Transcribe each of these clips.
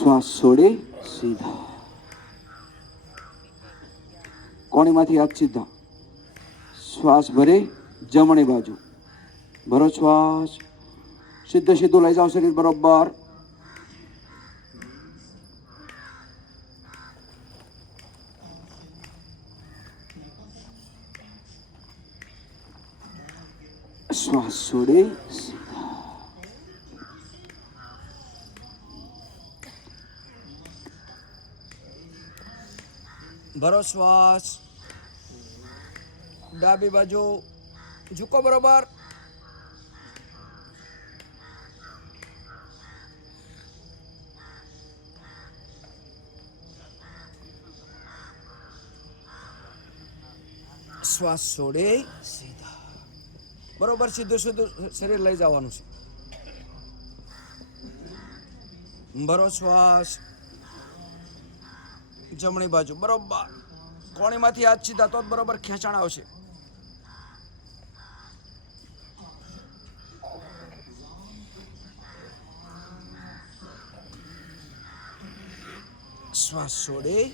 શ્વાસ છોડી સીધા. કોણીમાંથી હાથ સીધા. શ્વાસ ભરી જમણી બાજુ ભરો શ્વાસ. સીધું સીધું લઈ જાઓ શરીર બરોબર. શ્વાસ છોડી સીધા. ભરો શ્વાસ. ડાબી બાજુ ઝૂકો બરોબર. શ્વાસ છોડી સીધા. બરોબર સીધું સીધું શરીર લઈ જવાનું છે. ભરો શ્વાસ. જમણી બાજુ બરોબર. કોણીમાંથી હાથ સીધા તો જ બરોબર ખેંચાણ આવશે. શ્વાસ છોડી.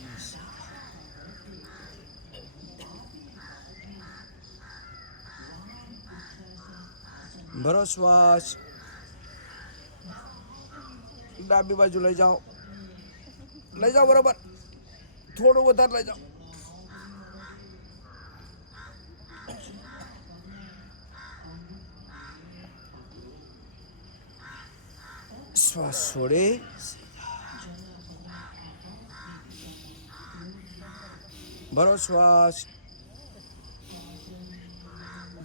ભરો શ્વાસ. ડાબી બાજુ લઈ જાઓ. લઈ જાઓ બરોબર. થોડું વધારે લઈ જાઓ. શ્વાસ છોડી. ભરો શ્વાસ.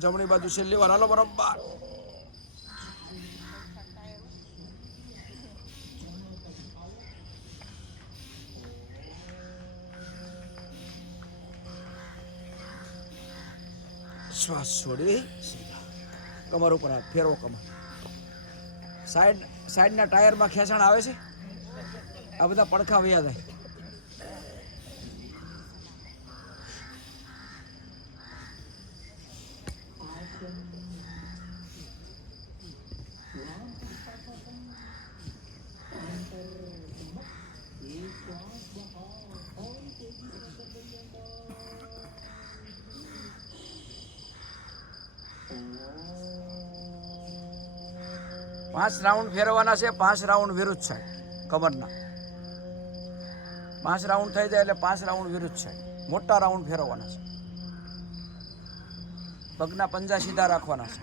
જમણી બાજુ છેલ્લી વાર હાલો બરોબર. શ્વાસ છોડી સીધા. કમર ઉપર હાથ ફેરવો. કમર સાઈડના ટાયરમાં ખેંચાણ આવે છે. આ બધા પડખા વયા જાય. પાંચ રાઉન્ડ ફેરવાના છે. 5 રાઉન્ડ વિરુદ્ધ છે કમરના. 5 રાઉન્ડ થઈ જાય એટલે 5 રાઉન્ડ વિરુદ્ધ છે. મોટા રાઉન્ડ ફેરવવાના છે. પગના પંજા સીધા રાખવાના છે.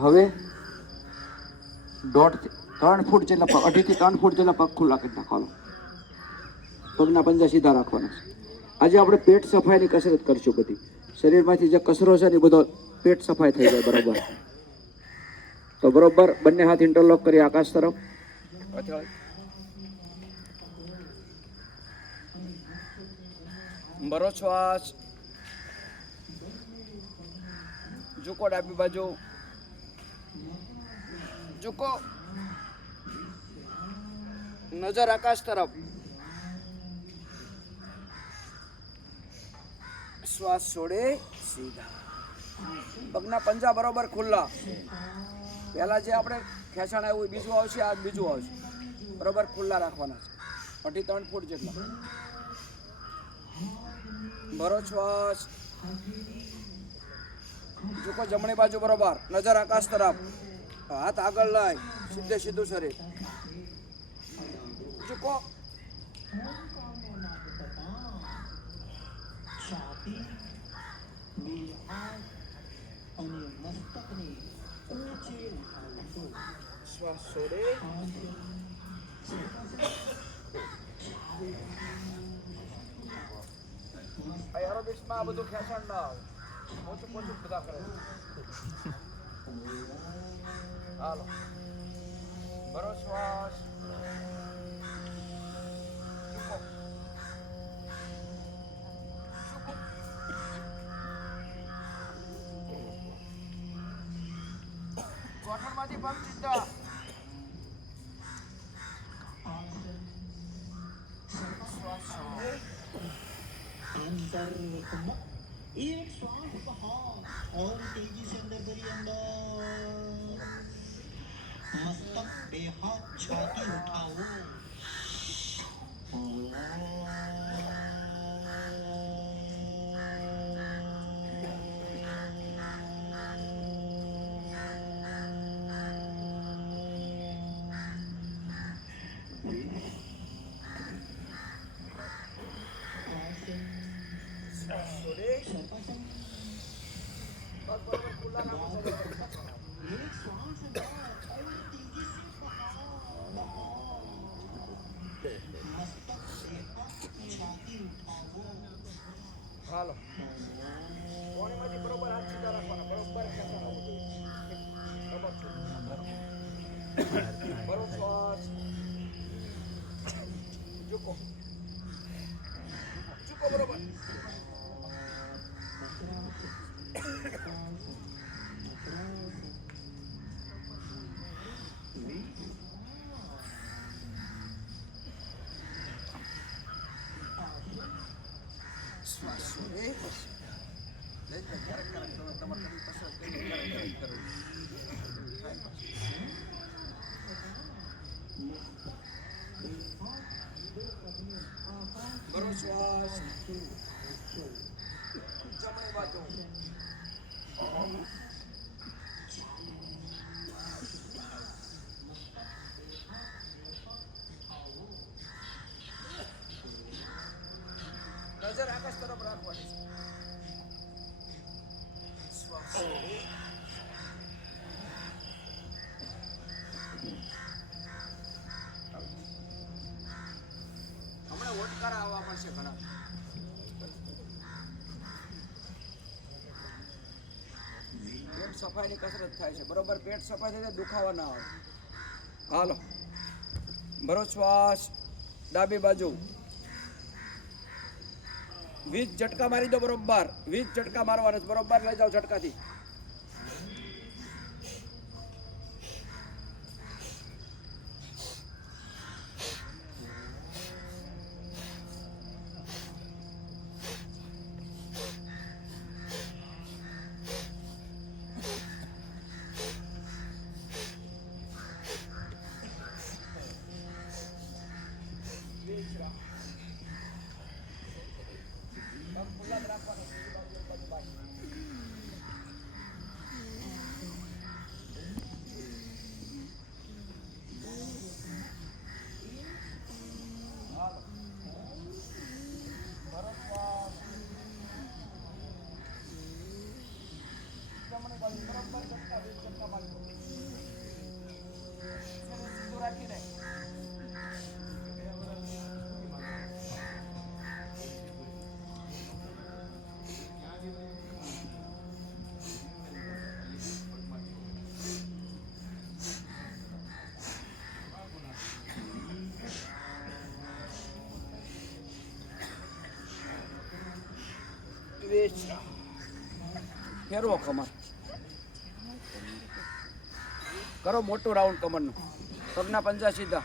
હવે 3 ફૂટ જેટલા પગ, 2.5 થી 3 ફૂટ જેટલા પગ ખુલ્લા કરી નાખવાનો. પગના પંજા સીધા રાખવાના છે. આજે આપણે પેટ સફાઈની કસરત કરશું. બધી શરીરમાંથી જે કચરો છે ને એ બધો પેટ સફાઈ થઈ જાય બરોબર. તો બરોબર બંને હાથ ઇન્ટરલોક કરી આકાશ તરફ. ભરો શ્વાસ. ઝૂકો ડાબી બાજુ. ઝૂકો. નજર આકાશ તરફ. શ્વાસ છોડે સીધા. પગના પંજા બરોબર ખુલ્લા. પહેલા જે આપણે ખેંચાણ આવ્યું બીજું આવશે. આ બીજું આવશે. બરોબર ખુલ્લા રાખવાના છે. 2.5 થી 3 ફૂટ જેટલા. ભરો શ્વાસ. ઝૂકો જમણી બાજુ બરોબર. નજર આકાશ તરફ. હાથ આગળ લાય. સીધે સીધું શરીર. ઝૂકો. શ્વાસ છોડે. એરોબિક્સમાં આ બધું ખેંચાણ ના આવે. ઓછું બધા કરે. હાલો ભરો શ્વાસ. ગોઠણમાંથી પગ સીધા. एक श्वास बाहर और तेजी से अंदर करिए अंदर मस्तक बेहाथ छाती उठाओ હાલો કોણીમાંથી બરોબર હાથ સીધા રાખવાના. બરોબર ખેંચાણ આવવું જોઈએ. બરોબર શ્વાસ. ઝૂકો ઝૂકો બરોબર. બરો શ્વાસ. જમણી બાજુ. નજર આકાશ તરફ રાખવાની છે. શ્વાસ. હમણાં ઓટકારા આવવા પડશે ઘણા. પેટ સફાઈની કસરત થાય છે. બરોબર પેટ સફાઈ થાય દુખાવા ના આવે. હાલો ભરો શ્વાસ. ડાબી બાજુ 20 ઝટકા મારી દો. બરોબર 20 ઝટકા મારવાના. બરોબર લઈ જાઓ ઝટકાથી. ફેરવો કમર. કરો મોટું રાઉન્ડ કમરનું. પગના પંજા સીધા.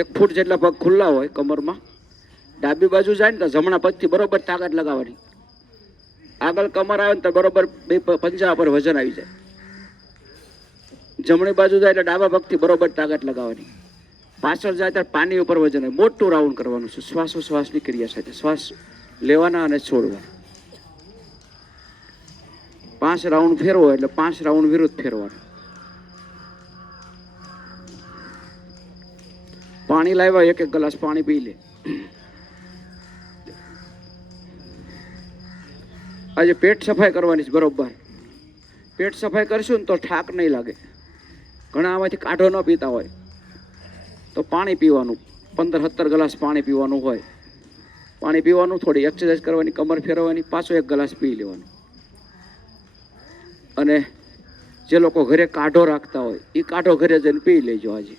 એક ફૂટ જેટલા પગ ખુલ્લા હોય કમરમાં. ડાબી બાજુ જાય ને તો જમણા પગથી બરોબર તાકાત લગાવવાની. આગળ કમર આવે ને તો બરોબર બે પંજા પર વજન આવી જાય. જમણી બાજુ જાય એટલે ડાબા પગથી બરોબર તાકાત લગાવવાની. પાછળ જાય ત્યારે પાણી ઉપર વજન આવે. મોટું રાઉન્ડ કરવાનું છે શ્વાસોશ્વાસની ક્રિયા સાથે. શ્વાસ લેવાના અને છોડવાના. 5 રાઉન્ડ ફેરવો એટલે 5 રાઉન્ડ વિરુદ્ધ ફેરવાનું. પાણી લાવ્યા 1 ગ્લાસ પાણી પી લે. આજે પેટ સફાઈ કરવાની છે. બરોબર પેટ સફાઈ કરશું ને તો થાક નહીં લાગે. ઘણા આમાંથી કાઢો ન પીતા હોય તો પાણી પીવાનું. 15-17 ગ્લાસ પાણી પીવાનું હોય. પાણી પીવાનું, થોડી એક્સરસાઇઝ કરવાની, કમર ફેરવવાની, પાછો 1 ગ્લાસ પી લેવાનો. અને જે લોકો ઘરે કાઢો રાખતા હોય એ કાઢો ઘરે જઈને પી લેજો આજે.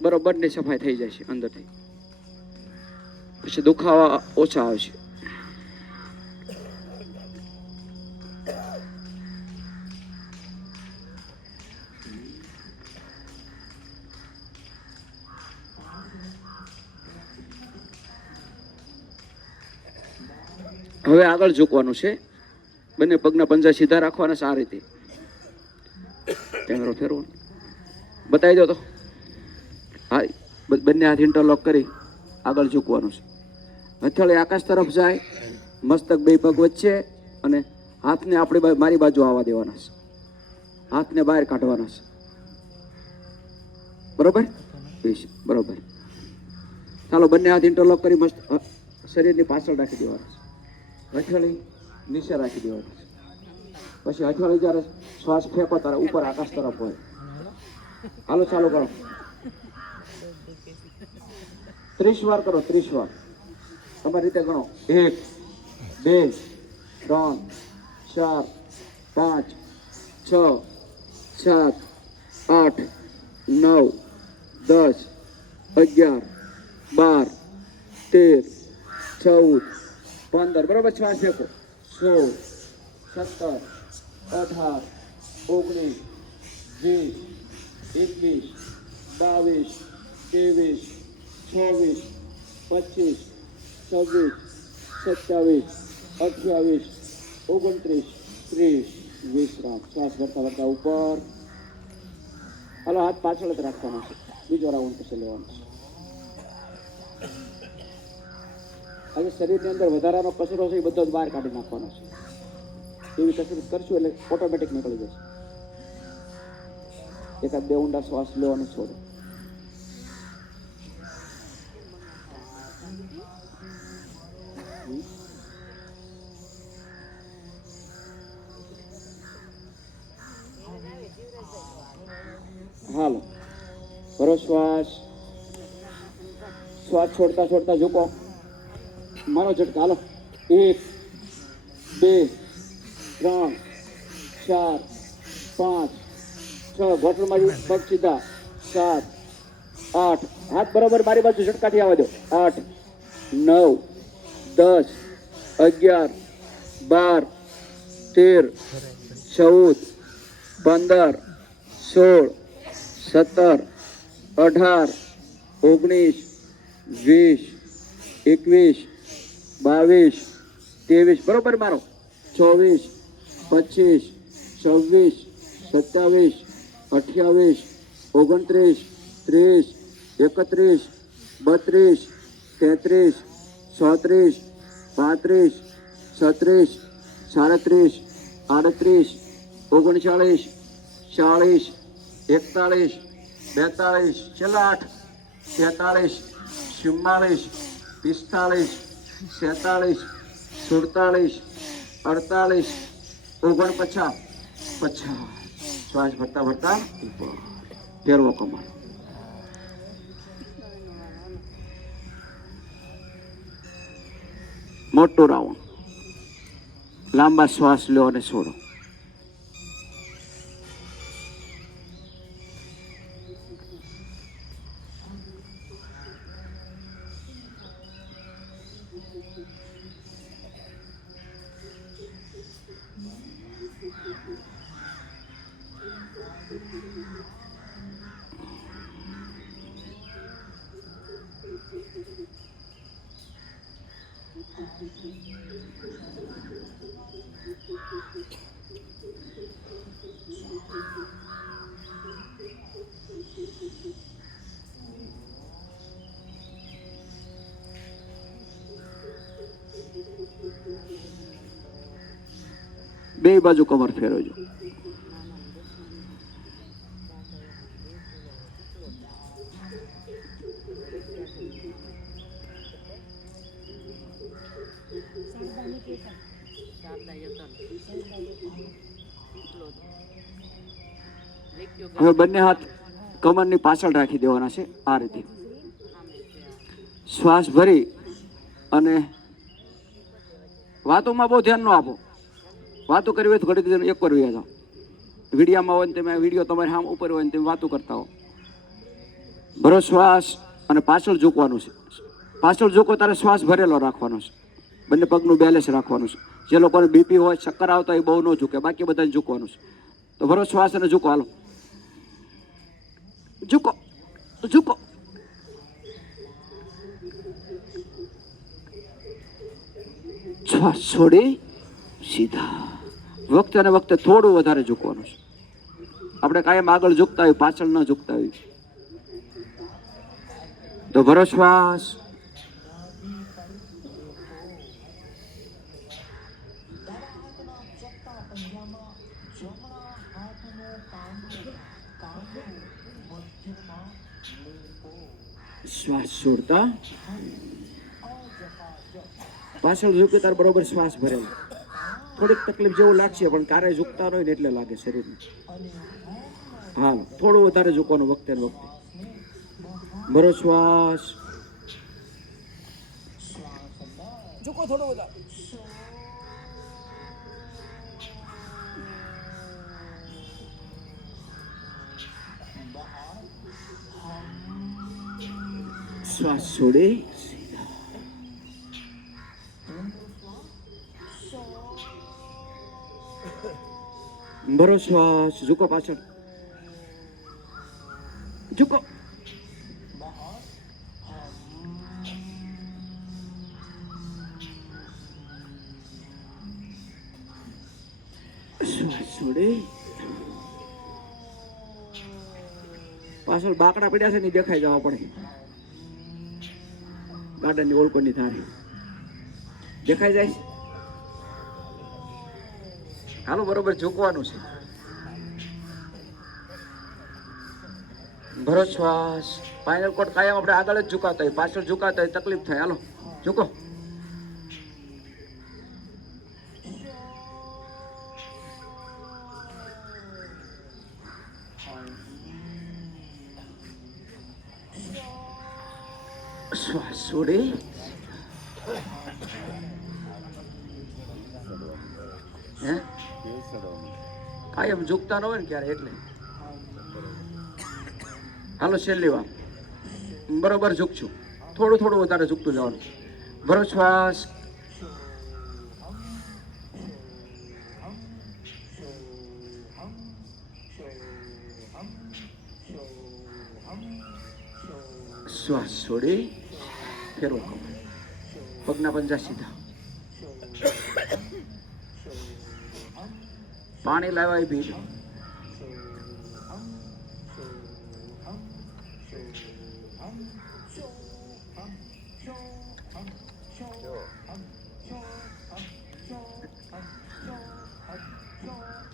બરોબરની સફાઈ થઈ જશે અંદરથી. પછી દુખાવા ઓછા આવશે. હવે આગળ ઝૂકવાનું છે. બંને પગના પંજા સીધા રાખવાના છે આ રીતે. કેમેરો ફેરવો, બતાવી દો તો. હા, બંને હાથ ઇન્ટરલોક કરી આગળ ઝૂકવાનું છે. હથેળી આકાશ તરફ જાય, મસ્તક બે પગ વચ્ચે, અને હાથને મારી બાજુ આવવા દેવાના છે. હાથને બહાર કાઢવાના છે. બરોબર? બરોબર. ચાલો, બંને હાથ ઇન્ટરલોક કરી મસ્ત શરીરની પાછળ રાખી દેવાના છે. હથેળી નીચે રાખી દેવાની છે. પછી હથેળી જ્યારે શ્વાસ ફેંકો ત્યારે ઉપર આકાશ તરફ હોય. હાલો, ચાલુ કરો. 30 વાર કરો, 30 વાર. તમારી રીતે ગણો. 1, 2, 3, 4, 5, 6, 7, 8, 9, 10, 11, 12, 13, 14, 15. બરોબર? શ્વાસ ફેંકો. 16, 17, 18, 19, 20, 21, 22, 23, 24, 25, 26, 27, 28, 29, 30. વિશ્રામ. શ્વાસ ભરતા ભરતા ઉપર. હાલો, હાથ પાછળ જ રાખવાનો છે. બીજો રાઉન્ડ પછી લેવાનો છે. હવે શરીરની અંદર વધારાનો કચરો છે એ બધો જ બહાર કાઢી નાખવાનો છે. એવી કસરત કરશું એટલે ઓટોમેટિક નીકળી જશે. 1-2 ઊંડા શ્વાસ લેવાનું છોડો. હાલો, ભરો શ્વાસ. શ્વાસ છોડતા છોડતા ઝૂકો. મારો ઝટકા. હાલો, 1, 2, 3, 4, 5, 6. ઘોટણમાં પગ સીધા. 7, 8. હાથ બરોબર મારી બાજુ ઝટકાથી આવવા દો. 8, 9, 10, 11, 12, 13, 14, 15, 16, 17, 18, 19, 20, 21, 22, 23. બરોબર મારો. 24, 25, 26, 27, 28, 29, 30, 31, 32, 33, 34, 35, 36, 37, 38, 39, 40, 41, 42. છેલ્લા 8, 43, 44, 45, 47, 47, 48, 49, 50. શ્વાસ ભરતા ભરતા ઉપર. ફેરવો કમર. મોટો રાઉન્ડ. લાંબા શ્વાસ લો અને છોડો. બે બાજુ કમર ફેરવજો. હવે બંને હાથ કમરની પાછળ રાખી દેવાના છે આ રીતે. શ્વાસ ભરી અને વાતોમાં બહુ ધ્યાન ન આપો. વાતો કરવી હોય તો ઘડી દીધું એક વાર વ્યા જાઓ. વિડીયામાં હોય ને તમે વિડીયો તમારી સામે ઉપર હોય ને તમે વાતો કરતા હો. ભરો શ્વાસ અને પાછળ ઝૂકવાનું છે. પાછળ ઝૂકો તારે શ્વાસ ભરેલો રાખવાનો છે. બંને પગનું બેલેન્સ રાખવાનું છે. જે લોકોને બીપી હોય ચક્કર આવતા હોય બહુ ન ઝૂકે, બાકી બધાને ઝૂકવાનું છે. તો ભરો શ્વાસ અને ઝૂકો. હાલો ઝૂકો ઝૂકો. શ્વાસ છોડી સીધા. વખતે અને વખતે થોડું વધારે ઝૂકવાનું છે. આપણે કાયમ આગળ ઝૂકતા હોય, પાછળ ન ઝૂકતા હોય. તો ભરો શ્વાસ. શ્વાસ છોડતા પાછળ ઝૂકે તાર બરોબર શ્વાસ ભરેલો. થોડીક તકલીફ જેવું લાગશે પણ કારે ઝૂકતા હોય ને એટલે લાગે શરીરને. હાલ થોડું વધારે ઝૂકવાનું વખતે વખતે. ભરો શ્વાસ. ઝૂકો થોડો વધારે. શ્વાસ છોડી સીધા. ભરો શ્વાસ. ઝૂકો પાછળ. ઝૂકો. શ્વાસ છોડી. પાછળ બાકડા પડ્યા છે ને દેખાઈ જવા પડે. ગાર્ડનની ઓળકોની ધારે દેખાઈ જાય. હાલો બરોબર ઝૂકવાનું છે. ભરો શ્વાસ. સ્પાઇનલ કોર્ડ કાયમ આપણે આગળ જ ઝુકાતા હોય, પાછળ ઝુકાતા હોય તકલીફ થાય. હાલો ઝૂકો. શ્વાસ છોડી. હે કાયમ ઝૂકતા ન હોય ને ક્યારે એટલે. હાલો છેલ્લી વાર બરોબર ઝૂકશું. થોડું થોડું વધારે ઝૂકતું જવાનું. ભરો શ્વાસ. શ્વાસ છોડી ફેરવો કમર. પગના પંજા સીધા. પાણી લાવવા પી.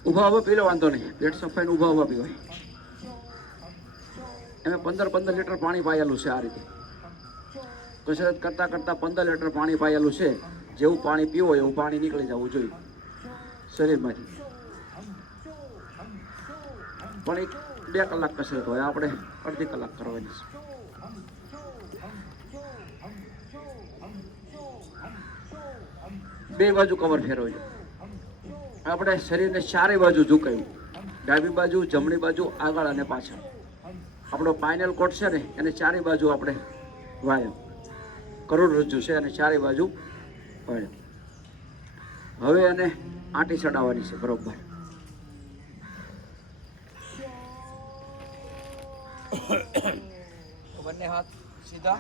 ઉભા ઉભા પી લો, વાંધો નહીં. પેટ સફાઈને ઉભા ઉભા પીવાય. એમાં 15 લીટર પાણી પાયેલું છે. આ રીતે કસરત કરતા કરતા 15 લીટર પાણી પાયેલું છે. જેવું પાણી પીવો એવું પાણી નીકળી જવું જોઈએ શરીરમાંથી. પણ 2 કલાક કસરત હોય, આપણે અડધી કલાક કરવાની છે. બે બાજુ કમર ફેરવજો. આપણે શરીરને ચારે બાજુ ઝુકાવ્યું. ડાબી બાજુ, જમણી બાજુ, આગળ અને પાછળ. આપણો સ્પાઇનલ કોર્ડ છે ને એને ચારે બાજુ આપણે વાળ્યો. કરોડરજ્જુ છે અને ચારે બાજુ વાળ્યો. હવે એને આંટી ચડાવવાની છે બરોબર. બંને હાથ સીધા.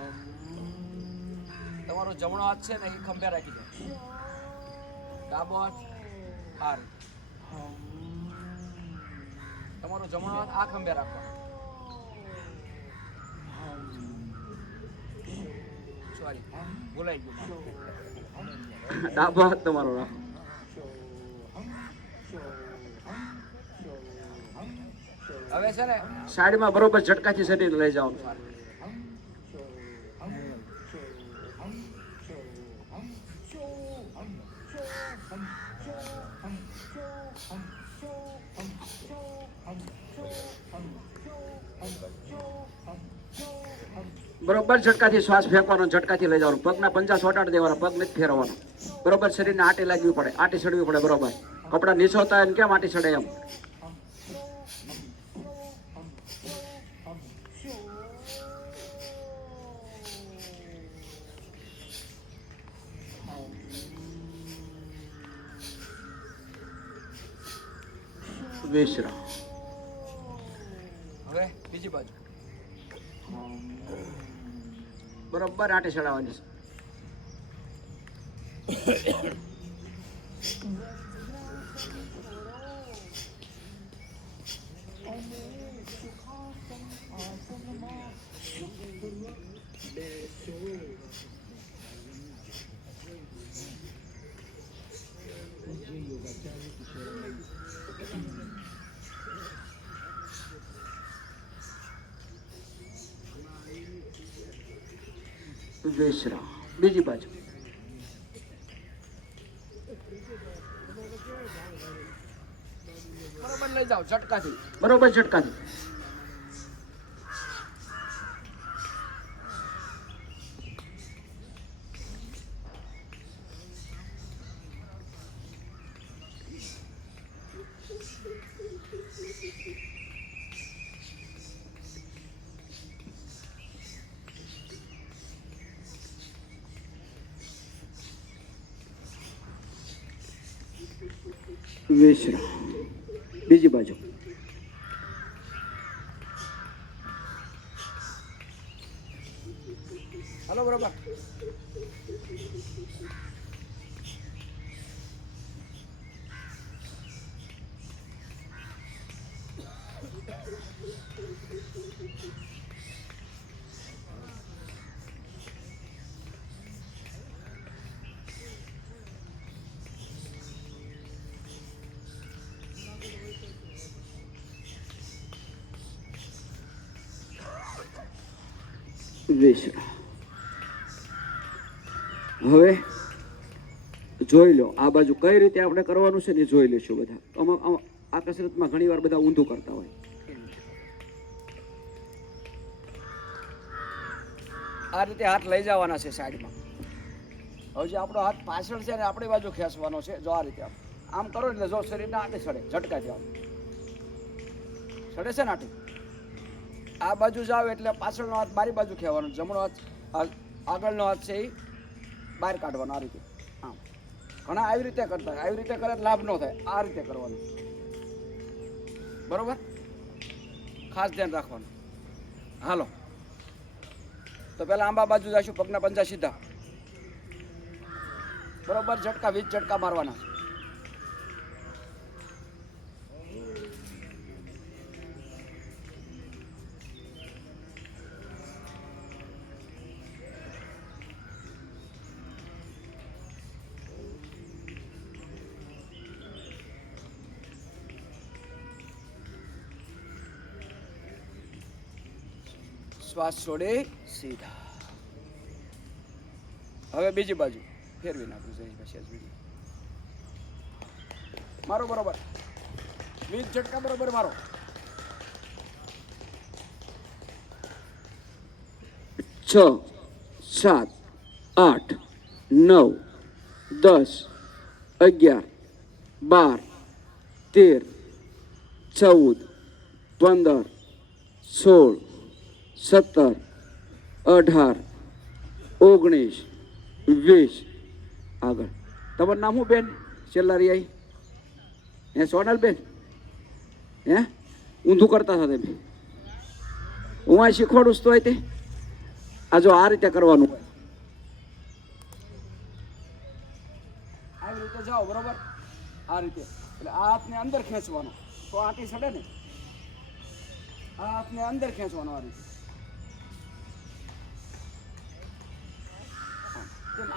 તમારો જમણો હાથ છે ને એ ખંભે રાખી દો. ડાબો હાથ આ રીતે. તમારો જમણો હાથ આ ખંભે રાખવાનો. સોરી ભૂલાઈ ગયું. ડાબો હાથ તમારો રાખો. હવે છે ને સાઈડમાં બરોબર ઝટકાથી શરીર લઈ જાઓ. બરોબર ઝટકાથી શ્વાસ ફેંકવાનો, ઝટકાથી લઈ જવાનો, પગના પંજા સોટાડી દેવાના, પગ નથી ફેરવવાનો. બરોબર શરીરને આટી લાગવી પડે, આટી ચડવી પડે. બરોબર કપડા નીચોતા એને કેમ આટી ચડે એમ. વિશ્રામ. હવે બીજી બાજુ બરોબર આટી ચડાવવાની છે. વિશ્રામ. બીજી બાજુ બરોબર લઈ જાઓ ઝટકાથી, બરોબર ઝટકાથી. વિશ્રામ. બીજી બાજુ હાલો બરોબર. વિશ્રામ. હવે જોઈ લો આ બાજુ કઈ રીતે આપણે કરવાનું છે ને જોઈ લેશું બધા. આ કસરતમાં ઘણી વાર બધા ઊંધું કરતા હોય. આ રીતે હાથ લઈ જવાના છે સાઈડમાં. હવે જે આપણો હાથ પાછળ છે ને આપણી બાજુ ખેંચવાનો છે. જો આ રીતે આમ કરો એટલે જો શરીરના આટે ચડે, ઝટકાથી આમ ચડે છે ને આટે. આ બાજુ જાવ એટલે પાછળનો હાથ બારી બાજુ ખેવાનો, જમણો હાથ આગળનો હાથ છે એ બહાર કાઢવાનો. આ રીતે આમ ઘણા આવી રીતે કરતા હોય, આવી રીતે કરે લાભ ન થાય. આ રીતે કરવાનું, બરોબર ખાસ ધ્યાન રાખવાનું. હાલો તો પહેલા આંબા બાજુ જઈશું, પગના પંજા સીધા, બરોબર ઝટકા 20 ઝટકા મારવાના. શ્વાસ છોડે સીધા. હવે બીજી બાજુ ફેરવી નાખું છે. મારો બરોબર 20 ઝટકા બરોબર મારો. 6 7 8 9 10 11 12 13 14 15 16 17 18 19 20. આગળ તમારું નામ શું બેન? છેલ્લા રહી હે સોનલ બેન? હે ઊંધું કરતા હતા તમે? હું આ શીખવાડું તો હોય તે. આ જો આ રીતે કરવાનું હોય, આવી રીતે જાઓ બરોબર. આ રીતે એટલે આ હાથને અંદર ખેંચવાનો તો આંટી ચડે ને. આ હાથને અંદર ખેંચવાનો આ રીતે.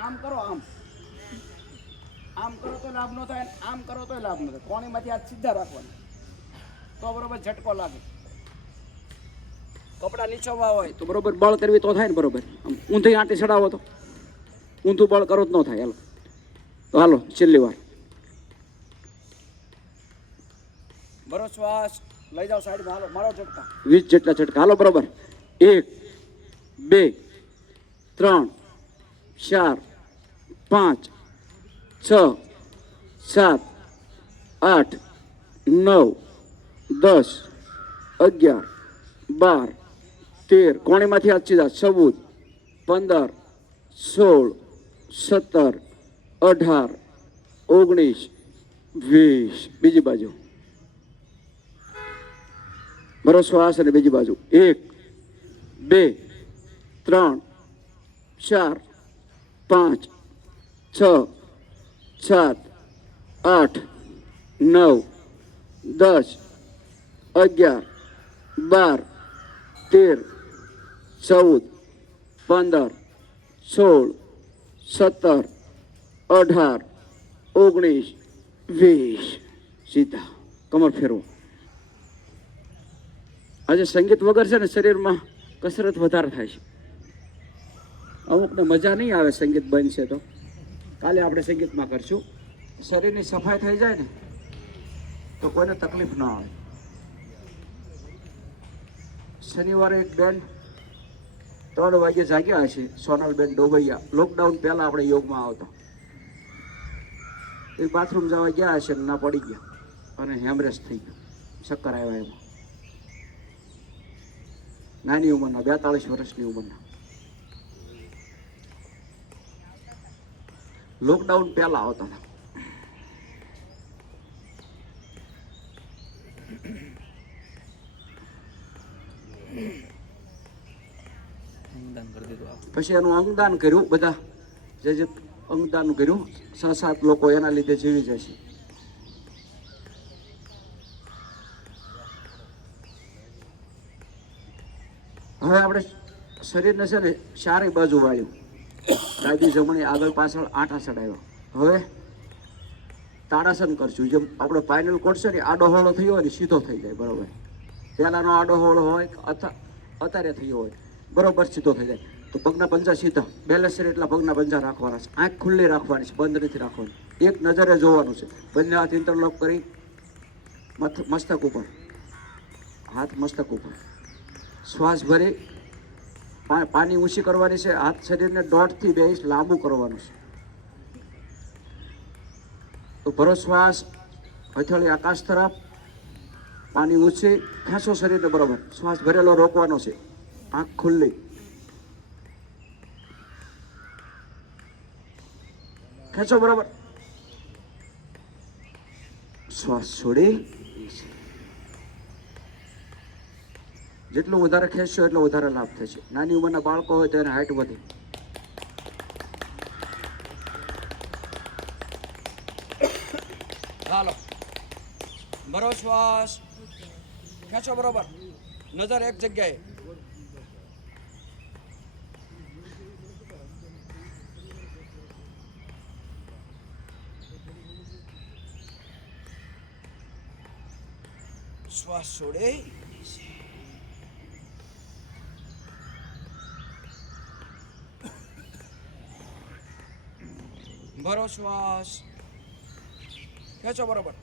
આમ કરો, આમ કરો તો લાભ ન થાય, આમ કરો તો લાભ ન થાય. કોણીમાંથી હાથ સીધા રાખવાના તો બરોબર ઝટકો લાગે. કપડા નીચોવા હોય તો બરોબર બળ કરવી તો થાય ને. બરોબર ઊંધી આંટી ચડાવો તો ઊંધું બળ કરો તો ન થાય. હાલો તો હાલો છેલ્લી વાર. બરો શ્વાસ લઈ જાઓ સાઈડમાં. હાલો મારો ઝટકા 20 જેટલા ઝટકા. હાલો બરોબર 1 2 3 4 5 6 7 8 9 10 11 12 13 કોણીમાંથી હાથ સીધા 14 15 16 17 18 19 20 બીજી બાજુ ભરો શ્વાસ અને બીજી બાજુ 1 2 3 4 5 6 7 8 9 10 11 12 13 14 15 16 17 18 19 20 સીધા કમર ફેરવો. આજે સંગીત વગર છે ને શરીરમાં કસરત વધારે થાય છે. અમુકને મજા નહીં આવે સંગીત બંધ છે તો કાલે આપણે સંગીતમાં કરશું. શરીરની સફાઈ થઈ જાય ને તો કોઈને તકલીફ ના આવે. શનિવારે એક બેન 3 વાગે જાગ્યા હશે, સોનલબેન ડોબૈયા. લોકડાઉન પહેલા આપણે યોગમાં આવતા. એ બાથરૂમ જવા ગયા હશે, ના પડી ગયા અને હેમરેજ થઈ ગયું, ચક્કર આવ્યા એમાં. નાની ઉંમરના 42 વર્ષની ઉંમરના. લોકડાઉન પહેલા આવતા હતા. પછી એનું અંગદાન કર્યું. બધા જે અંગદાન કર્યું 6-7 લોકો એના લીધે જીવી જશે. હવે આપણે શરીરને છે ને ચારેય બાજુ વાળ્યું, ડાબી જમણી આગળ પાછળ 8 આસન આવ્યા. હવે તાડાસન કરશું. જેમ આપણો પાઇનલ કોડ છે ને આડો હોળો થયો હોય ને સીધો થઈ જાય બરોબર. પહેલાનો આડો હોળો હોય અત્યારે થયો હોય બરોબર સીધો થઈ જાય. તો પગના પંજા સીધા, બેલેન્સ શરીર એટલા પગના પંજા રાખવાના છે. આંખ ખુલ્લી રાખવાની છે, બંધ નથી રાખવાની. એક નજરે જોવાનું છે. બંને હાથ ઇન્ટરલોક કરી મસ્તક ઉપર, હાથ મસ્તક ઉપર. શ્વાસ ભરી પાણી ઊંચી કરવાની છે. હાથ શરીરને 1.5 થી 2 ઇંચ લાંબુ કરવાનું છે. તો ભરો શ્વાસ, હથેળી આકાશ તરફ, પાણી ઊંચી, ખેંચો શરીરને બરોબર. શ્વાસ ભરેલો રોકવાનો છે, આંખ ખુલ્લી. ખેંચો બરોબર. શ્વાસ છોડી. જેટલું વધારે ખેંચશો એટલો વધારે લાભ થશે. નાની ઉંમરના બાળકો હોય તો એને હાઈટ વધે. હાલો ભરો શ્વાસ, ખેંચો બરોબર. નજર એક જગ્યાએ. શ્વાસ છોડે. ભરો શ્વાસ, ખેંચો બરોબર.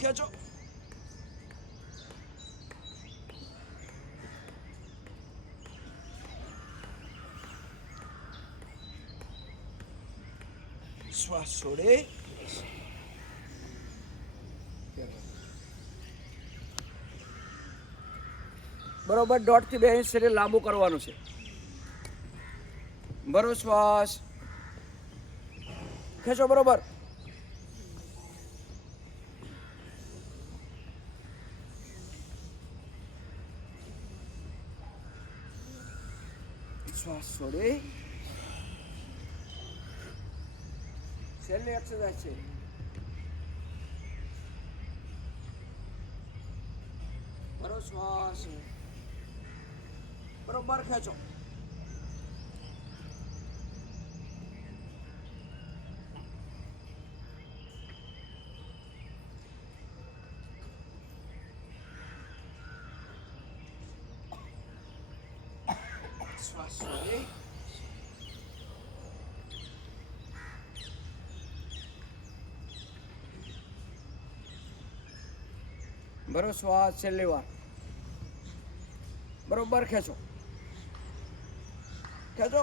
ખેંચો. શ્વાસ છોડે. બરોબર 1.5 થી 2 ઇંચ શરીર લાંબુ કરવાનું છે. ભરો શ્વાસ, ખેંચો બરોબર. શ્વાસ છોડી. છેલ્લી એક્સરસાઇઝ છે. ભરો શ્વાસ, બરોબર ખેંચો. શ્વાસ છોડી. ભરો શ્વાસ, છેલ્લી વાર. બરોબર ખેંચો ખેંચો.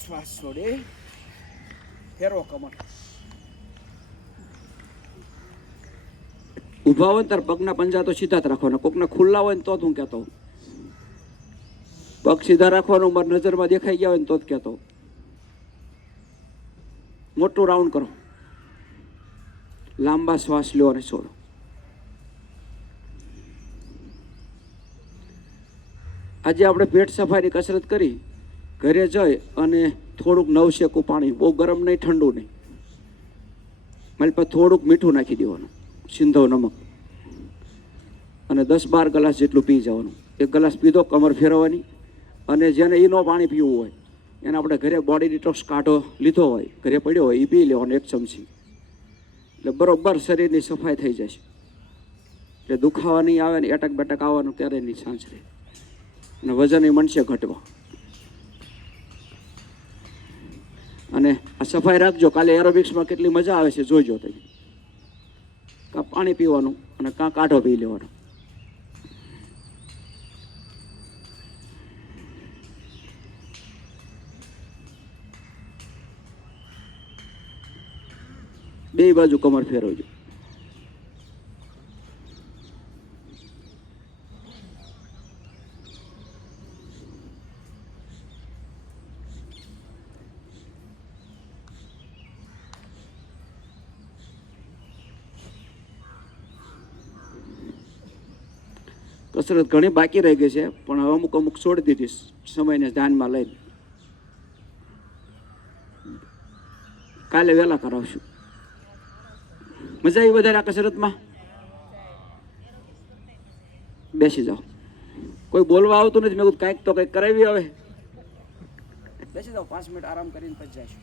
શ્વાસ છોડી ફેરવો કમર. ઊભા હોય ને તાર પગના પંજા તો સીધા જ રાખવાના. કોકના ખુલ્લા હોય ને તો જ હું કહેતો હોઉં. પગ સીધા રાખવાનું. મારી નજરમાં દેખાઈ ગયા હોય ને તો જ કહેતો હોઉં. મોટું રાઉન્ડ કરો. લાંબા શ્વાસ લો અને છોડો. આજે આપણે પેટ સફાઈની કસરત કરી. ઘરે જઈ અને થોડુંક નવશેકું પાણી, બહુ ગરમ નહીં ઠંડુ નહીં, મારી પાસે થોડુંક મીઠું નાખી દેવાનું, સિંધવ નમક, અને 10-12 ગ્લાસ જેટલું પી જવાનું. 1 ગ્લાસ પીધો, કમર ફેરવવાની. અને જેને ઈનો પાણી પીવું હોય એને આપણે ઘરે બોડી ડિટોક્સ કાઢો લીધો હોય, ઘરે પડ્યો હોય, એ પી લેવાનો 1 ચમચી. એટલે બરોબર શરીરની સફાઈ થઈ જશે. એટલે દુખાવા નહીં આવે ને એટક બેટક આવવાનું ક્યારેય નહીં ચાન્સ રહે. અને વજન એ મનશે ઘટવા. અને આ સફાઈ રાખજો. કાલે એરોબિક્સમાં કેટલી મજા આવે છે જોઈજો તમે. કાં પાણી પીવાનું અને કાં કાઢો પી લેવાનો. બે બાજુ કમર ફેરવજો. કસરત ઘણી બાકી રહી ગઈ છે, પણ હવે અમુક છોડી દીધી સમયને ધ્યાનમાં લઈને. કાલે વહેલા કરાવશું. મજા આવી વધારે આ કસરતમાં? બેસી જાઓ. કોઈ બોલવા આવતું નથી. મેં કીધું કાંઈક તો કંઈક કરાવી. હવે બેસી જાઓ, 5 મિનિટ આરામ કરીને પછી જઈશું.